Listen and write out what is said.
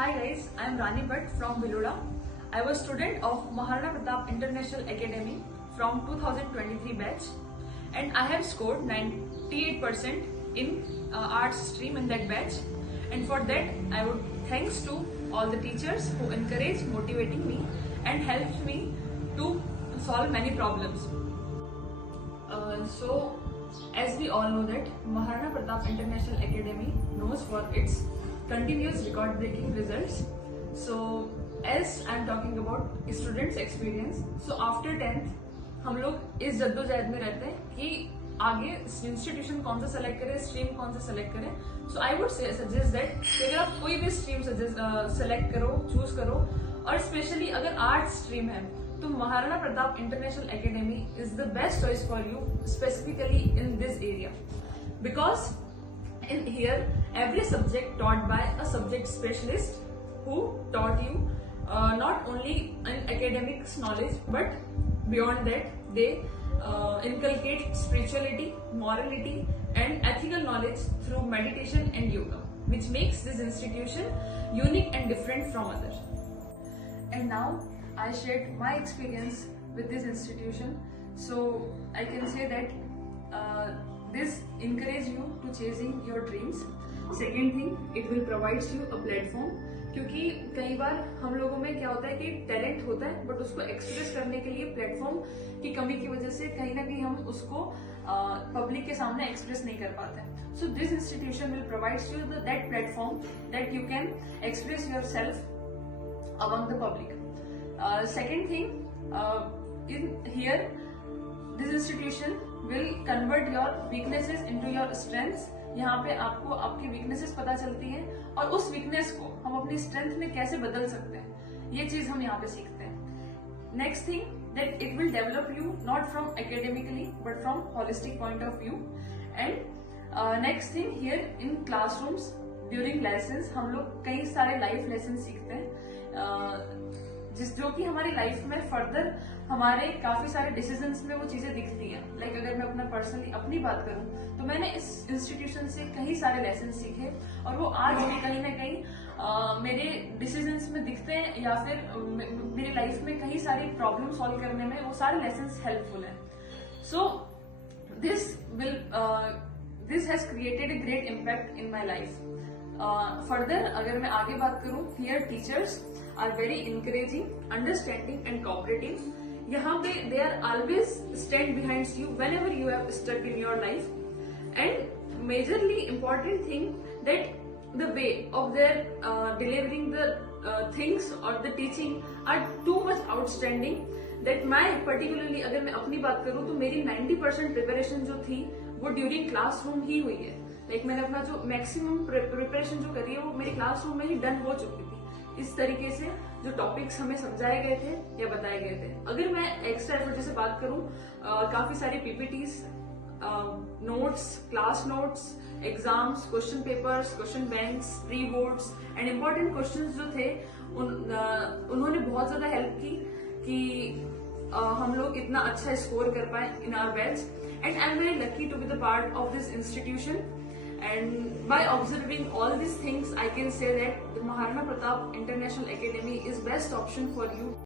Hi guys, I am Rani Bhatt from Viloda. I was student of Maharana Pratap International Academy from 2023 batch and I have scored 98% in arts stream in that batch, and for that I would thanks to all the teachers who encouraged motivating me and helped me to solve many problems. So as we all know that Maharana Pratap International Academy knows for its continuous record breaking results. So as I am talking about students experience, so after 10th हम लोग इस जद्दोजहद में रहते हैं कि आगे institution कौन सा सेलेक्ट करें, स्ट्रीम कौन सा सेलेक्ट करें. सो आई वुड सजेस्ट दैट अगर आप कोई भी स्ट्रीम सेलेक्ट करो, चूज करो, और स्पेशली अगर आर्ट्स स्ट्रीम है तो Maharana Pratap international academy is the best choice for you, specifically in this area, because in here every subject taught by a subject specialist who taught you not only an academics knowledge but beyond that they inculcate spirituality, morality and ethical knowledge through meditation and yoga, which makes this institution unique and different from others. And now I shared my experience with this institution, so I can say that this encourage you to chasing your dreams. Second thing, it will provides you a platform, क्योंकि कई बार हम लोगों में क्या होता है कि talent होता है बट उसको एक्सप्रेस करने के लिए प्लेटफॉर्म की कमी की वजह से कहीं ना कहीं हम उसको पब्लिक के सामने एक्सप्रेस नहीं कर पाते. So this institution will provides you that platform that you can express your self among the public. Second thing, in here this institution will convert your weaknesses into your strengths. यहाँ पे आपको आपकी weaknesses पता चलती हैं और उस weakness को हम अपनी स्ट्रेंथ में कैसे बदल सकते हैं, ये चीज हम यहाँ पे सीखते हैं. Next thing, that it will develop you not from academically but from holistic point of view. And next thing, here in classrooms during lessons हम लोग कई सारे लाइफ लेसन सीखते हैं, जो कि हमारी लाइफ में फर्दर हमारे काफी सारे डिसीजंस में वो चीजें दिखती हैं. लाइक अगर मैं अपना पर्सनली अपनी बात करूं तो मैंने इस इंस्टीट्यूशन से कई सारे लेसन सीखे और वो आज भी कहीं ना कहीं मेरे डिसीजंस में दिखते हैं या फिर मेरी लाइफ में कई सारी प्रॉब्लम सॉल्व करने में वो सारे लेसन हेल्पफुल हैं. So this has created a great impact in my life. Further अगर मैं आगे बात करूं, here teachers are very encouraging, understanding and cooperative. यहाँ पे they are always stand behind you whenever you are stuck in your life. And majorly important thing that the way of their delivering the things or the teaching are too much outstanding that my particularly अगर मैं अपनी बात करूँ तो मेरी 90% preparation जो थी वो ड्यूरिंग क्लासरूम ही हुई है. लाइक मैंने अपना जो मैक्सिमम प्रिपरेशन जो करी है वो मेरी क्लासरूम में ही डन हो चुकी थी. इस तरीके से जो टॉपिक्स हमें समझाए गए थे या बताए गए थे. अगर मैं एक्स्ट्रा एफर्ट जैसे बात करूं, काफी सारी PPTs, notes, class notes, exams, question papers, question banks, pre boards and important questions जो थे उन्होंने बहुत ज्यादा हेल्प की कि हम लोग इतना अच्छा स्कोर कर पाए in our batch. And I am very lucky to be the part of this institution. And by observing all these things, I can say that the Maharana Pratap International Academy is best option for you.